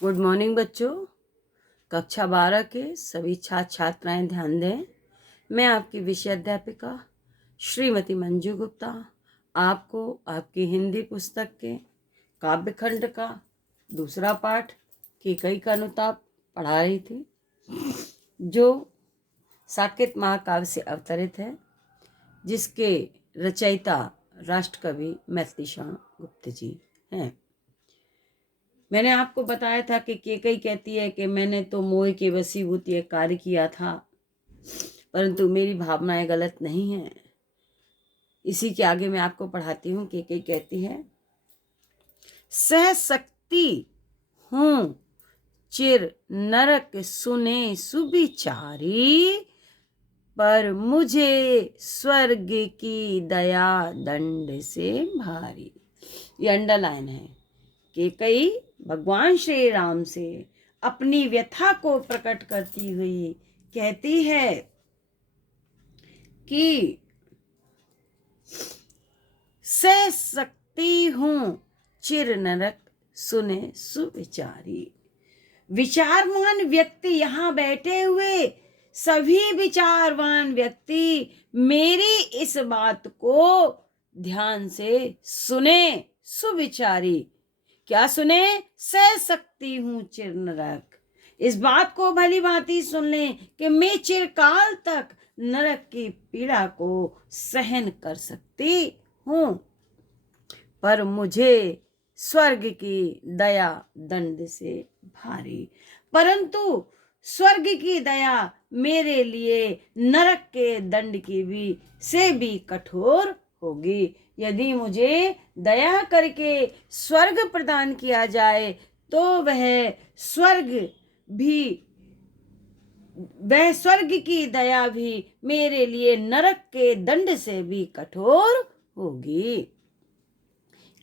Good morning बच्चों। कक्षा 12 के सभी छात्र छात्राएं ध्यान दें। मैं आपकी विषय अध्यापिका श्रीमती मंजू गुप्ता आपको आपकी हिंदी पुस्तक के काव्यखंड का दूसरा पाठ केकई का अनुताप पढ़ा रही थी, जो साकेत महाकाव्य से अवतरित है, जिसके रचयिता राष्ट्रकवि मैथिलीशरण गुप्त जी हैं। मैंने आपको बताया था कि केकई कहती है कि मैंने तो मोह के वशीभूत ये कार्य किया था, परंतु मेरी भावनाएं गलत नहीं हैं। इसी के आगे मैं आपको पढ़ाती हूँ। केकई कहती है, सह सकती हूँ चिर नरक सुने सुविचारी, पर मुझे स्वर्ग की दया दंड से भारी। ये अंडरलाइन है। केकई भगवान श्री राम से अपनी व्यथा को प्रकट करती हुई कहती है कि सह सकती हूँ चिर नरक सुने सुविचारी। विचारवान व्यक्ति, यहाँ बैठे हुए सभी विचारवान व्यक्ति मेरी इस बात को ध्यान से सुने। सुविचारी क्या सुने? सह सकती हूँ चिर नरक। इस बात को भली भांति सुन लें कि मैं चिरकाल तक नरक की पीड़ा को सहन कर सकती हूँ, पर मुझे स्वर्ग की दया दंड से भारी। परंतु स्वर्ग की दया मेरे लिए नरक के दंड की भी कठोर होगी। यदि मुझे दया करके स्वर्ग प्रदान किया जाए तो वह स्वर्ग की दया भी मेरे लिए नरक के दंड से भी कठोर होगी।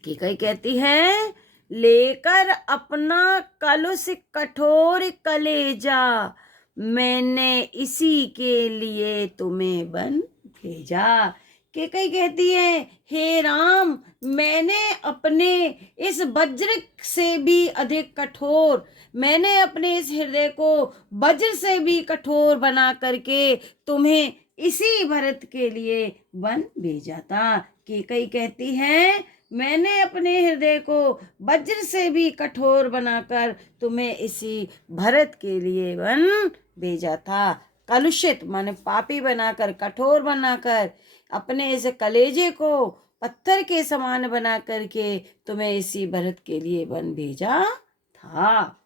केकई कहती है, लेकर अपना कलुष कठोर कलेजा, मैंने इसी के लिए तुम्हें बन भेजा। केकई कहती है, हे राम, मैंने अपने इस वज्र से भी अधिक कठोर, मैंने अपने इस हृदय को वज्र से भी कठोर बना करके तुम्हें इसी भरत के लिए वन भेजा था। केकई कहती है, मैंने अपने हृदय को वज्र से भी कठोर बनाकर तुम्हें इसी भरत के लिए वन भेजा था। कलुषित माने पापी बनाकर, कठोर बनाकर, अपने इस कलेजे को पत्थर के समान बना करके तुम्हें इसी भरत के लिए वन भेजा था।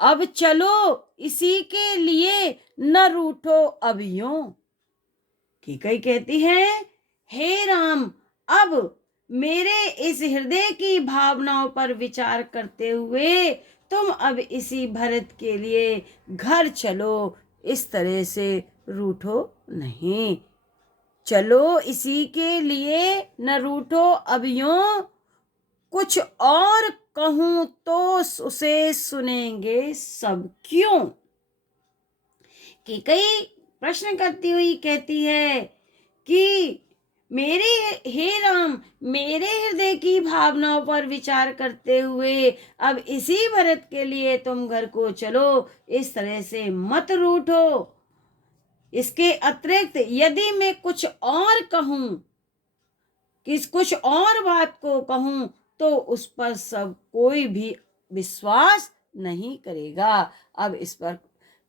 अब चलो इसी के लिए न रूठो अब यूं। केकई कहती है, हे राम, अब मेरे इस हृदय की भावनाओं पर विचार करते हुए तुम अब इसी भरत के लिए घर चलो, इस तरह से रूठो नहीं। चलो इसी के लिए न रूठो अब यूं, कुछ और कहूं तो उसे सुनेंगे सब क्यों। केकई प्रश्न करती हुई कहती है कि हे राम, मेरे हृदय की भावनाओं पर विचार करते हुए अब इसी भरत के लिए तुम घर को चलो, इस तरह से मत रूठो। इसके अतिरिक्त यदि मैं कुछ और कहूं, कुछ और बात को कहूं, तो उस पर सब कोई भी विश्वास नहीं करेगा। अब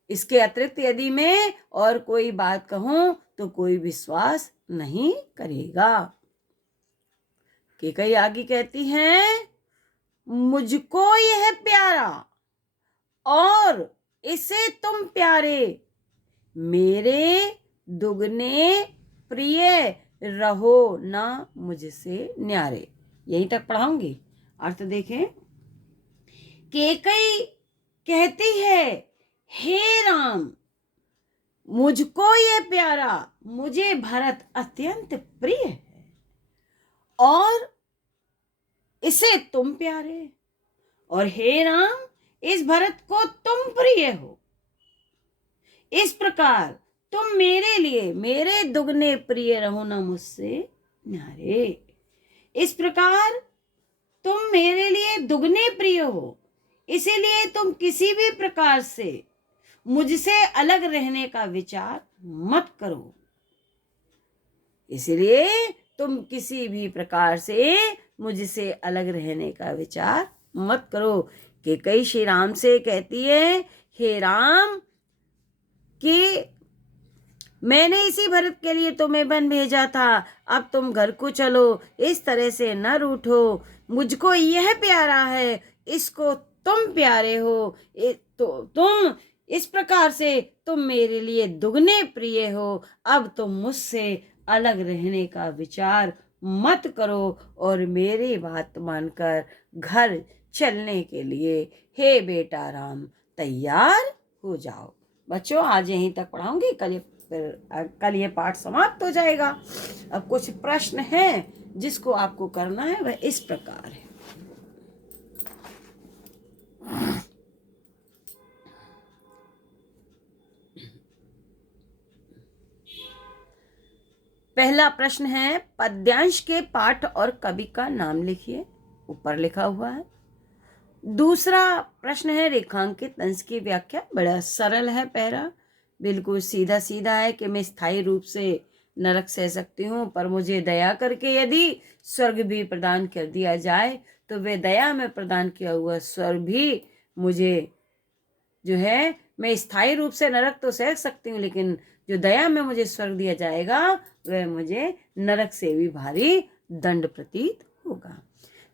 इसके अतिरिक्त यदि मैं और कोई बात कहूं तो कोई विश्वास नहीं करेगा। केकई आगे कहती हैं, मुझको यह प्यारा और इसे तुम प्यारे, मेरे दुगने प्रिय रहो ना मुझसे न्यारे। यहीं तक पढ़ाऊंगी, अर्थ देखें। केकई कहती है, हे राम, मुझको ये प्यारा, मुझे भरत अत्यंत प्रिय है और इसे तुम प्यारे, और हे राम, इस भरत को तुम प्रिय हो। इस प्रकार तुम मेरे लिए मेरे दुगने प्रिय रहो ना मुझसे न्यारे। इस प्रकार तुम मेरे लिए दुगने प्रिय हो, इसीलिए तुम किसी भी प्रकार से मुझसे अलग रहने का विचार मत करो। इसलिए तुम किसी भी प्रकार से मुझसे अलग रहने का विचार मत करो। कैकेयी श्री राम से कहती है, हे राम, कि मैंने इसी भरत के लिए तुम्हें वन भेजा था, अब तुम घर को चलो, इस तरह से न रूठो। मुझको यह प्यारा है, इसको तुम प्यारे हो, तो तुम इस प्रकार से तुम मेरे लिए दुगने प्रिय हो। अब तुम मुझसे अलग रहने का विचार मत करो और मेरी बात मानकर घर चलने के लिए हे बेटा राम तैयार हो जाओ। बच्चों, आज यहीं तक पढ़ाऊंगी, कल ये पाठ समाप्त हो जाएगा। अब कुछ प्रश्न हैं जिसको आपको करना है, वह इस प्रकार है। पहला प्रश्न है, पद्यांश के पाठ और कवि का नाम लिखिए, ऊपर लिखा हुआ है। दूसरा प्रश्न है, रेखांकित अंश की व्याख्या। बड़ा सरल है पैरा, बिल्कुल सीधा सीधा है कि मैं स्थायी रूप से नरक सह सकती हूँ, पर मुझे दया करके यदि स्वर्ग भी प्रदान कर दिया जाए तो वे दया में प्रदान किया हुआ स्वर्ग भी मुझे जो है, मैं स्थायी रूप से नरक तो सह सकती हूँ, लेकिन जो दया में मुझे स्वर्ग दिया जाएगा वह मुझे नरक से भी भारी दंड प्रतीत होगा।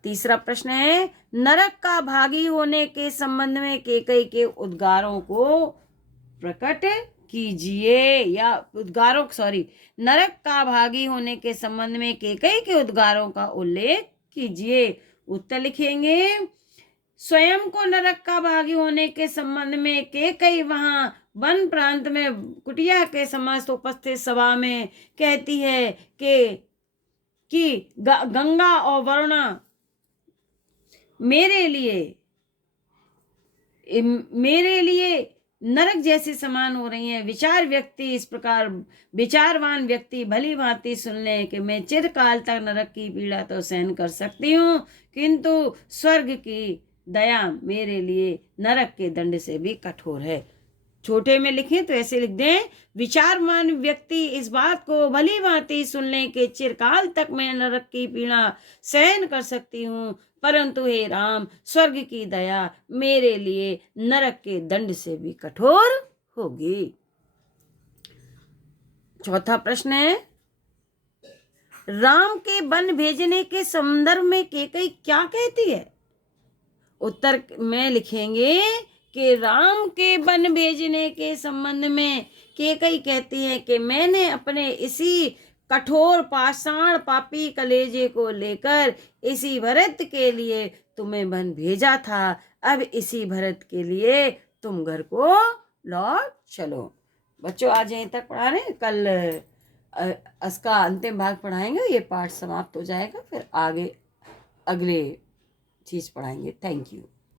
तीसरा प्रश्न है, नरक का भागी होने के संबंध में कैकेयी के उद्गारों को प्रकट कीजिए, या नरक का भागी होने के संबंध में कैकेयी के उद्गारों का उल्लेख कीजिए। उत्तर लिखेंगे, स्वयं को नरक का भागी होने के संबंध में कैकेयी वहां वन प्रांत में कुटिया के समस्त उपस्थित सभा में कहती है कि गंगा और वरुणा मेरे लिए नरक जैसे समान हो रही हैं। इस प्रकार विचारवान व्यक्ति भली भांति सुन ले कि मैं चिरकाल तक नरक की पीड़ा तो सहन कर सकती हूँ, किंतु स्वर्ग की दया मेरे लिए नरक के दंड से भी कठोर है। छोटे में लिखें तो ऐसे लिख दें, विचारवान व्यक्ति इस बात को भली भांति सुन ले कि चिरकाल तक मैं नरक की पीड़ा सहन कर सकती हूँ, परंतु हे राम, स्वर्ग की दया मेरे लिए नरक के दंड से भी कठोर होगी। चौथा प्रश्न है, राम के वन भेजने के संदर्भ में कैकेयी क्या कहती है? उत्तर में लिखेंगे कि राम के वन भेजने के संबंध में कैकेयी कहती है कि मैंने अपने इसी कठोर पाषाण पापी कलेजे को लेकर इसी भरत के लिए तुम्हें वन भेजा था, अब इसी भरत के लिए तुम घर को लौट चलो। बच्चों, आज यहीं तक पढ़ा रहे हैं, कल इसका अंतिम भाग पढ़ाएंगे, ये पाठ समाप्त हो जाएगा, फिर आगे अगले चीज पढ़ाएंगे। Thank you.